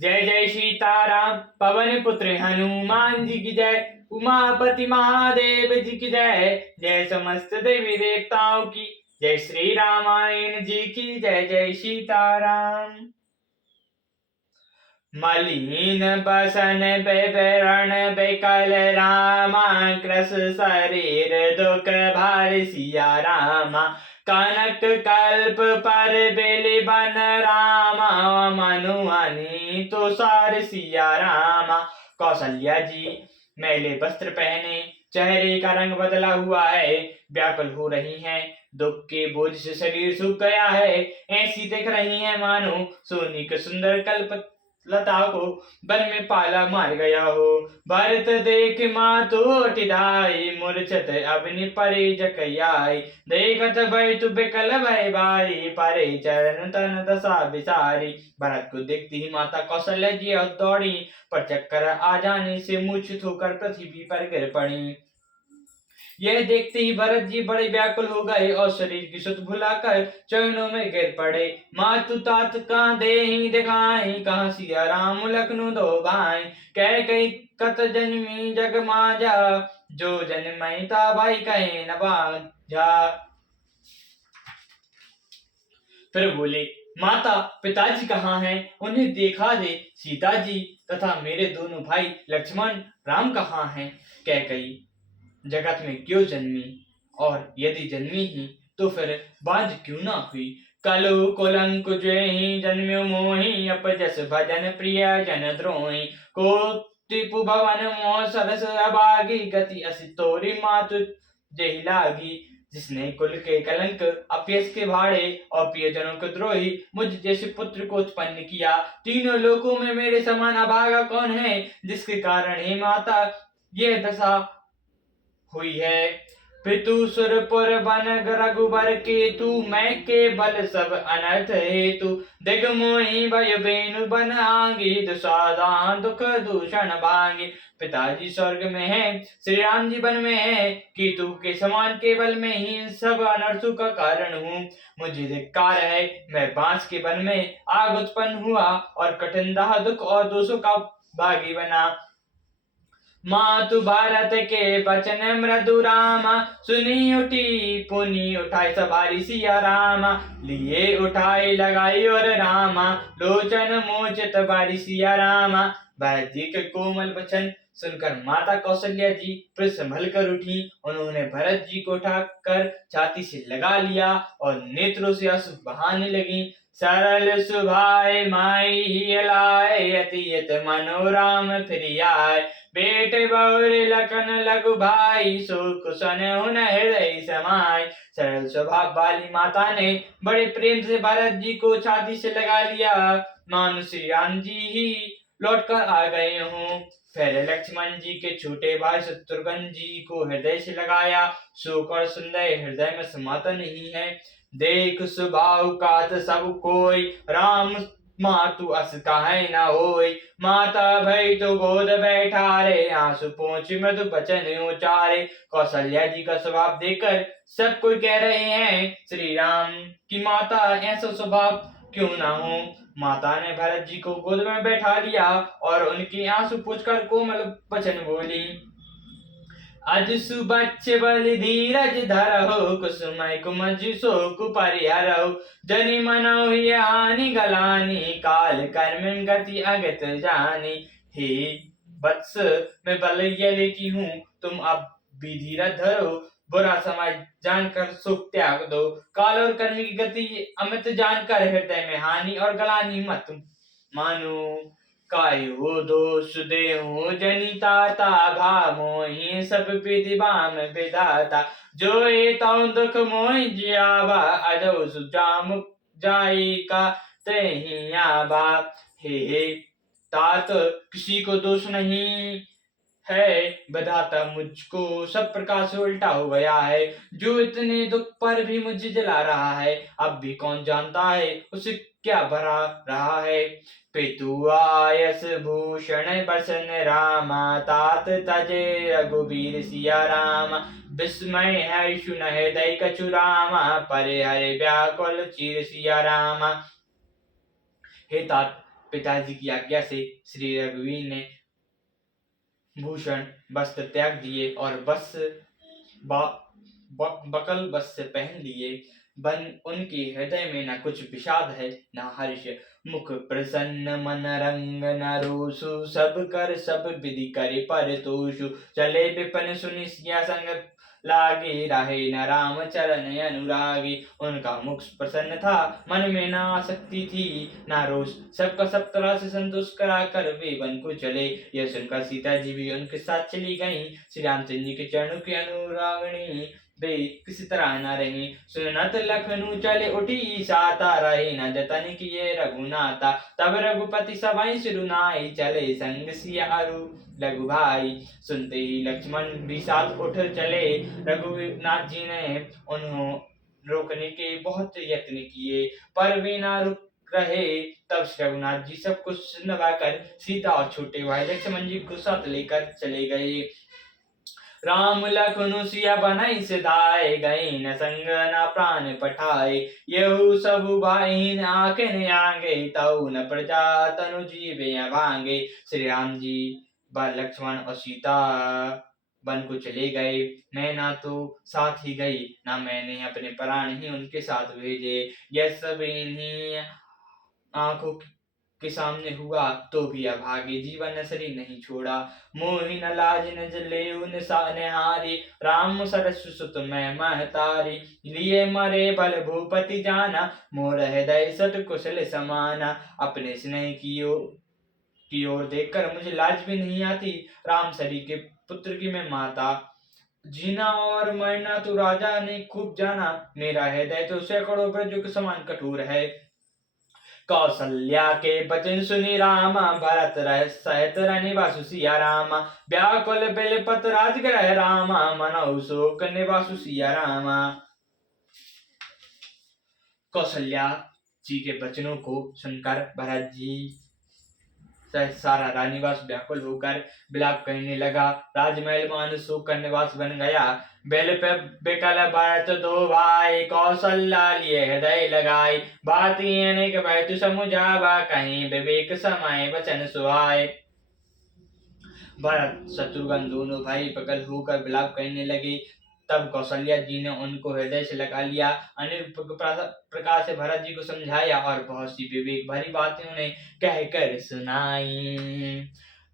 जय जय सीताराम पवन पुत्र हनुमान जी की जय। उमापति महादेव जी की जय। जय समस्त देवी देवताओं की जय। श्री रामायण जी की जय। जय सीताराम। मलिन बसन बेबरण बेकल रामा कृस शरीर दुख भार सिया रामा। कनक कल्प पर बेली बन रामा मनुअनि तुषार सिया रामा। कौशल्या जी मैले वस्त्र पहने चेहरे का रंग बदला हुआ है, व्याकुल हो रही हैं, दुख के बोझ से शरीर सूख गया है, ऐसी दिख रही हैं मानो सोने के सुंदर कल्प लता को वन में पाला मार गया हो। भरत देख मातु टिधाई मूर्छत अवनि परे जकयाई। देखत भय तु बिकल भय भारी परे चरण तन दशा बिसारी। भरत को देखती ही माता कौशल्या जी दौड़ी, पर चक्कर आ जाने से मूर्छित होकर पृथ्वी पर गिर पड़ी। यह देखते ही भरत जी बड़े व्याकुल हो गए और शरीर की सुध भुलाकर चरणों में गिर पड़े। मातु तात कहाँ देहि दिखाई, कहाँ सिया राम लखनऊ दो भाई। कह कही कत जन्मी जग माजा, जो जन्मई ता भाई कहे न बाजा। फिर बोले, माता पिताजी कहाँ हैं, उन्हें देखा दे। सीता जी तथा मेरे दोनों भाई लक्ष्मण राम कहाँ हैं। कह कही जगत में क्यों जन्मी, और यदि जन्मी ही तो फिर बाज क्यों ना हुई। कलु कुलंक जेहि जन्म्यो मोहि, अपजस भजन प्रिय जन द्रोहि। कोटिपु भवन मोह सरस अभागी, गति असि तोरि मातु जेहि लागी। जिसने कुल के कलंक अपयस के भाड़े और प्रियजनों के द्रोही मुझ जैसे पुत्र को उत्पन्न किया, तीनों लोकों में मेरे समान अभागा कौन है, जिसके कारण हे माता यह दशा हुई है। पितु सुरपुर बन रघुबर केतु, मैं के बल सब अनर्थ हेतु। दिग मोहि भय बेनु बन आंगी, दुसाधा दुख दूषण भांगी। पिताजी स्वर्ग में है, श्री राम जी वन में है, केतु के समान केवल में ही सब अनर्थों का कारण हूँ। मुझे धिक्कार है, मैं बांस के वन में आग उत्पन्न हुआ और कठिन दाह दुख और दोषों का भागी बना। मातु भारत के बचन मृदु रामा, सुनी उठी पुनि उठाई सवारी सिया रामा। लिए उठाई लगाई और रामा, लोचन मोचित बारी सिया रामा। भरत जी के कोमल वचन सुनकर माता कौशल्या जी फिर संभल कर उठी। उन्होंने भरत जी को उठाकर छाती से लगा लिया और नेत्रों से आंसू बहाने लगी। सरल सुभाए माई ही लाए, अतियत मनोराम फिर आए। बेटे बहुरे लखन लघु भाई, सुख सन हुन हृदय समाय। सरल स्वभाव वाली माता ने बड़े प्रेम से भरत जी को छाती से लगा लिया, मानो श्री राम जी ही लौट कर आ गए हों। फिर लक्ष्मण जी के छोटे भाई शत्रुघ्न जी को हृदय से लगाया, शोक और संदेह हृदय में समाता नहीं है। देख स्वभाव कात सब कोई, राम मातु अस काहे न होय। माता भई तो गोद बैठारे, आंसू पोंछ मृदु बचन उचारे। कौशल्या जी का स्वभाव देखकर सब कोई कह रहे हैं, श्री राम की माता ऐसा स्वभाव क्यों ना हो। माता ने भरत जी को गोद में बैठा लिया और उनके आंसू पोंछकर कोमल वचन बोली। अज सुबच्च बलि धीरज धरहु, कुसुमय कुमज शोक परिहरहु। जनि मनौ हिय हानि गलानी, काल कर्म गति अगत जानी। हे वत्स मैं बलैया लेती हूँ, तुम अब भी धीरज धरो। बुरा समय जानकर सुख त्याग दो, काल और कर्म की गति अमित जानकर हृदय में हानि और गलानी मत मानो। कायो दोष देहु जनिता भा मोहि, सब विधि बाम विधाता। जो एतौ दुख मोहि जियावा, अजौ सुजाम जाई का तेहि आवा। हे तात किसी को दोष नहीं है, विधाता मुझको सब प्रकार से उल्टा हो गया है। जो इतने दुख पर भी मुझे जला रहा है, अब भी कौन जानता है उसे क्या भरा रहा है। पितु आयस भूषण बसन रामा, तात तजे रघुबीर सिया रामा। विस्मय है सुन हृदय कछु रामा, परे हरे व्याकुल चीर सिया रामा। हे तात पिताजी की आज्ञा से श्री रघुवीर ने भूषण वस्त्र त्याग दिए और बकल वस्त्र पहन लिए। उनके हृदय में न कुछ विषाद है न हर्ष, मुख प्रसन्न मन रंग न रोषु, सब कर सब विधि करे परितोषु। चले विपिन सुनि सिया संग लागे, राहे न राम चरण अनुरागे। उनका मुख प्रसन्न था, मन में ना आसक्ति थी ना रोष, सबका सब तरह से संतोष करा कर वे वन को चले। यह सुनकर सीता जी भी उनके साथ चली गईं। श्री रामचंद्र जी के चरणों की अनुरागिणी वे किसी तरह न रही। सुनत लखनऊ चले उठी साता, रहे न जतन किए रघुनाथा। तब रघुपति सभाई सिरुनाई, चले संग सियारू लघु भाई। सुनते ही लक्ष्मण भी साथ उठ चले। रघुनाथ जी ने उन्हों रोकने के बहुत यत्न किए, पर वे ना रुक रहे। तब श्री रघुनाथ जी सब कुछ सुनवाकर सीता और छोटे भाई लक्ष्मण जी को साथ लेकर चले गए। राम लखनऊ सिया बनाई सिधाए, गई न संग न प्राण पठाए। यहु सब भाई आंखें आंगे, तऊ न प्रजा तनु जीवे भांगे। श्री राम जी लक्ष्मण और सीता वन को चले गए। मैं ना तो साथ ही गई, ना मैंने अपने प्राण ही उनके साथ भेजे। यह सब इन्हीं आंखों के सामने हुआ, तो भी अभागे जीवन नसरी नहीं छोड़ा। मोहि न लाज न जले उन निहारी, राम सरसु सुत मैं महतारी। लिए मरे बल भूपति जाना, मोर हृदय सत कुशल समाना। अपने स्नेह की ओर देखकर मुझे लाज भी नहीं आती। राम सरी के पुत्र की मैं माता, जीना और मरना तो राजा ने खूब जाना। मेरा हृदय तो सैकड़ों ब्रजों के समान कठोर है। कौसल्या के बचन सुनि रामा, भरत रह सहित निवासु सिया रामा। व्याकुल बिलपत राजगृह रामा, मनौ शोक निवासु सिया रामा। कौशल्या जी के वचनों को सुनकर भरत जी सारा राजनिवास व्याकुल होकर विलाप करने लगा। राजमहल मानो शोक का निवास बन गया। बेल पे बिकल भरत दो भाई, कौशल्या लिए हृदय लगाई। बात अनेक बैतु समुझावा, कहीं विवेक समय वचन सुहाए। भरत शत्रुघ्न दोनों भाई पकड़ होकर विलाप करने लगे। तब कौशल्या जी ने उनको हृदय से लगा लिया, अनेक प्रकार से भरत जी को समझाया और बहुत सी विवेक भरी बातें उन्हें कहकर सुनाई।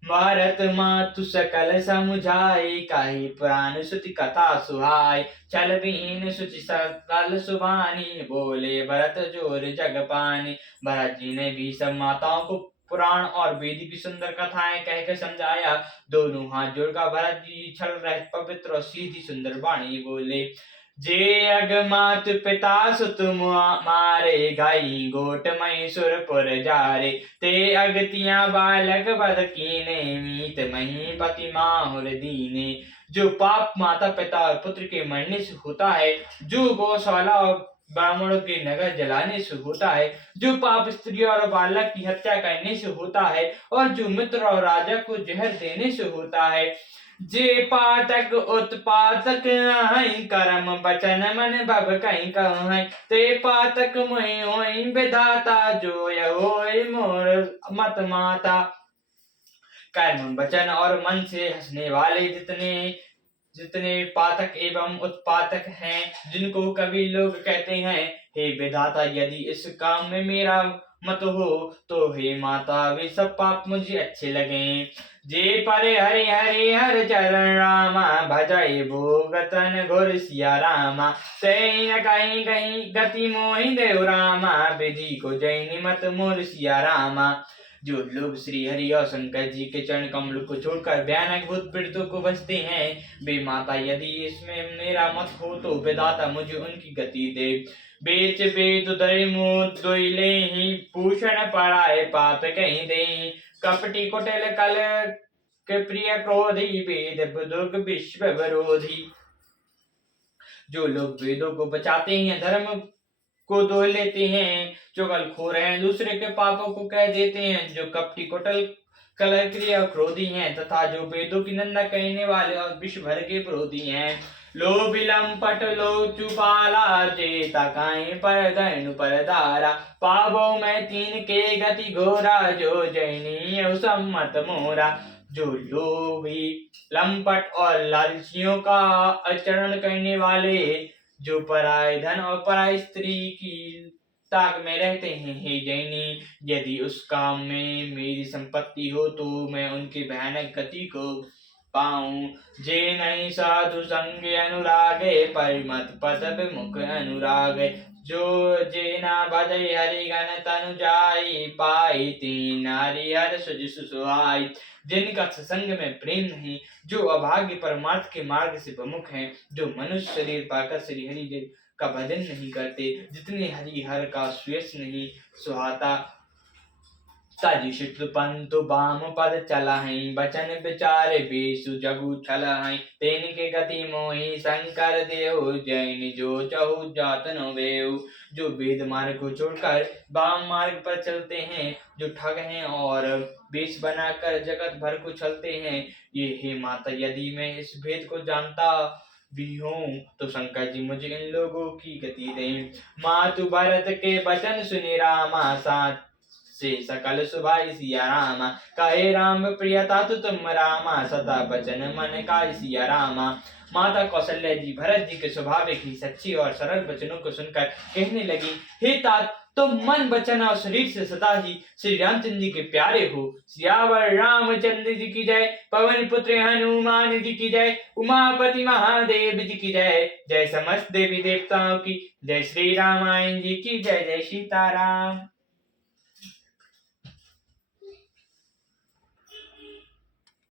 भारत मातु सकल समुझाई, काहि पुराण श्रुति कथा सुहाई। छल विहीन सुचि सकल सुबानी, बोले भरत जोर जग पानी। भरत जी ने भी सब माताओं को पुराण और वेद की सुंदर कथाएं कहकर समझाया। दोनों हाथ जोड़कर भरत जी छल रहित पवित्र और सीधी सुंदर वाणी बोले। जे अगमात पिता सुत मारे, गाई गोट मई सुरपुर जारे। ते अगतिया बालक बध कीने, मीत मही पति माहुर दीने। जो पाप माता पिता और पुत्र के मरने से होता है, जो गौशाला और ब्राह्मणों के नगर जलाने से होता है, जो पाप स्त्री और बालक की हत्या करने से होता है, और जो मित्र और राजा को जहर देने से होता है। जे पातक उत्पातक हैं, कर्म वचन मन भव कहीं कहूँ। ते पातक मोहि होई विधाता, जो यह होई मोर मत माता। कर्म वचन और मन से हंसने वाले जितने पातक एवं उत्पातक हैं, जिनको कभी लोग कहते हैं, हे विधाता, यदि इस काम में मेरा मत हो तो हे माता, वे सब पाप मुझे अच्छे लगे। जे परे हरि हरि हर चरण रामा, भजय भोगतन घोर सिया रामा। तै न कहीं कहीं गति मोहि देव रामा, विधि को जय मत मोर सिया रामा। जो लोग श्री हरि और शंकर जी के चरण कमल को छोड़कर भयानक भूत प्रेतों को बसते हैं, वे माता, यदि इसमें मेरा मत हो तो विधाता मुझे उनकी गति दे। बेच बेद दय मोद दोइले ही, भूषण पराए पाप कहीं दे। कपटी कुटिल कल के प्रिय क्रोधी, वेद बुजुर्ग विश्व विरोधी। जो लोग वेदों को बचाते हैं, धर्म को दो लेते हैं, चुगलखोर हैं, दूसरे के पापों को कह देते हैं, जो कपटी कुटिल कलह क्रिया क्रोधी हैं, तथा जो वेदों की निंदा करने वाले और विश्व भर के विरोधी हैं। लो बिलम्पट लो चुपाला, जेता काए पर धनु पर धारा। पावो मैं तीन के गति घोरा, जो जैनी सम्मत मोरा। जो लोभी लंपट और लालचियों का आचरण करने वाले, जो पराये धन और पराई स्त्री की ताक में रहते हैं, हे जैनी, यदि उस काम में मेरी संपत्ति हो तो मैं उनकी भयानक गति को पाऊं। जे नहीं साधु संग अनुरागे, परिमत पद विमुख अनुराग। जो जे ना भजै हरिगण तनु जाई, पाई तीन हरिहर सुज सुहाई। जिनका सत्संग में प्रेम नहीं, जो अभाग्य परमार्थ के मार्ग से विमुख हैं, जो मनुष्य शरीर पाकर श्री हरि जी का भजन नहीं करते, जितने हरिहर का सुयश नहीं सुहाता, तजि शिष्ट पंतु बाम पद चलाहीं, बचन विचार बेसु जगु छलाहीं। तेन के गति मोहि शंकर देव, जैन जो चहु जात न बेउ। जो वेद मार्ग को छोड़कर वाम मार्ग पर चलते हैं, जो ठग हैं और वेश बनाकर जगत भर को चलते हैं, ये हे माता, यदि मैं इस भेद को जानता भी हूँ तो शंकर जी मुझे इन लोगों की गति दें। मातु भरत के वचन सुनि रामा, साथ से सकल सुभाई सिया रामा। कहे राम प्रियता तो तुम रामा, सदा बचन मन का सिया रामा। माता कौशल्या जी भरत जी के स्वाभाविक ही सच्ची और सरल वचनों को सुनकर कहने लगी, हे तात, तुम मन वचन और शरीर से सदा ही श्री रामचंद्र जी के प्यारे हो। सियावर रामचंद्र जी की जय, पवन पुत्र हनुमान जी की जय, उमापति महादेव जी की जय। जय समस्त देवी देवताओं की जय, श्री रामायण जी की जय। जय सीताराम।